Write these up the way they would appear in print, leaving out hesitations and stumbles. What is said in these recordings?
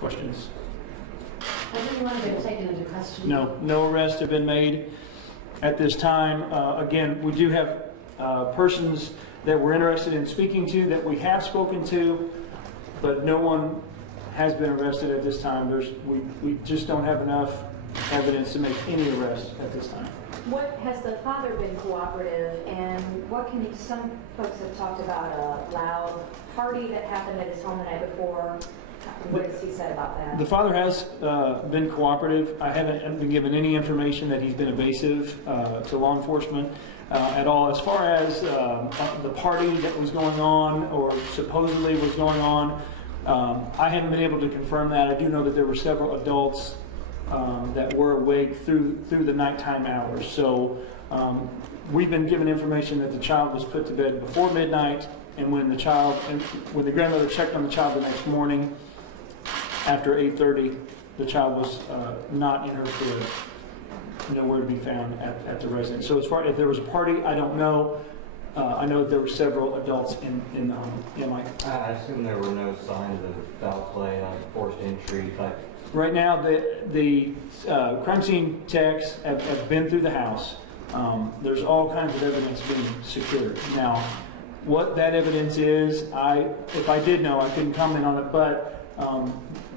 questions. Has anyone been taken into custody? No arrests have been made at this time. Again, we do have persons that we're interested in speaking to that we have spoken to, but no one has been arrested at this time. We just don't have enough evidence to make any arrests at this time. What has the father been cooperative, and what can some folks have talked about a loud party that happened at his home the night before? What has he said about that? The father has been cooperative. I haven't been given any information that he's been evasive to law enforcement at all. As far as the party that was going on or supposedly was going on, I haven't been able to confirm that. I do know that there were several adults that were awake through the nighttime hours. So we've been given information that the child was put to bed before midnight, and when the grandmother checked on the child the next morning after 8:30, the child was not in her crib, nowhere to be found at the residence. So as far as there was a party, I don't know. I know that there were several adults in the home. Yeah, Mike? I assume there were no signs of foul play, like forced entry type. Right now, the crime scene techs have been through the house. There's all kinds of evidence being secured. Now, what that evidence is, if I did know, I couldn't comment on it, but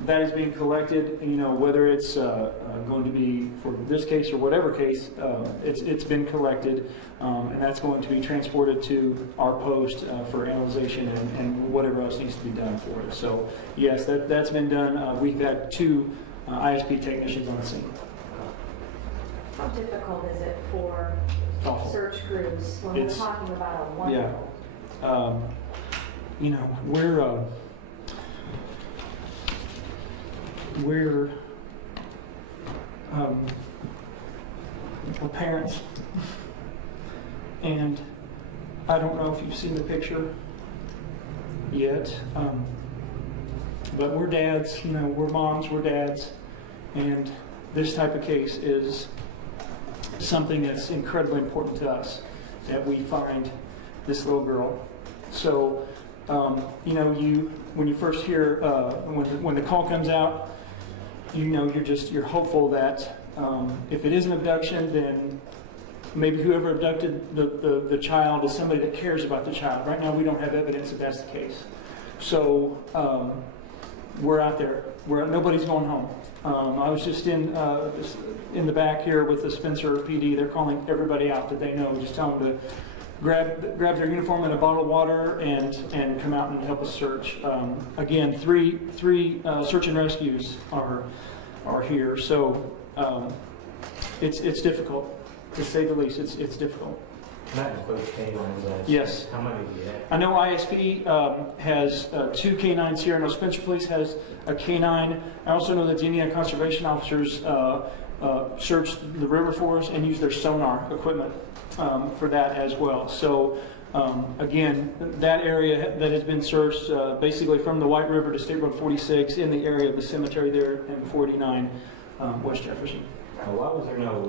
that is being collected. Whether it's going to be for this case or whatever case, it's been collected, and that's going to be transported to our post for analyzation and whatever else needs to be done for it. So yes, that's been done. We've had 2 ISP technicians on the scene. How difficult is it for search crews when we're talking about a 1-year-old? We're parents, and I don't know if you've seen the picture yet, but we're dads, we're moms, we're dads, and this type of case is something that's incredibly important to us, that we find this little girl. So, when you first hear, when the call comes out, you're hopeful that if it is an abduction, then maybe whoever abducted the child is somebody that cares about the child. Right now, we don't have evidence that that's the case. So we're out there. Nobody's going home. I was just in the back here with the Spencer PD. They're calling everybody out that they know. Just tell them to grab their uniform and a bottle of water and come out and help us search. Again, three search and rescues are here. So it's difficult, to say the least. It's difficult. That includes canines. Yes. How many do you have? I know ISP has 2 canines here. I know Spencer Police has a canine. I also know that the Indiana Conservation Officers search the river for us and use their sonar equipment for that as well. So again, that area that has been searched basically from the White River to State Road 46 in the area of the cemetery there in 49 West Jefferson. Why was there no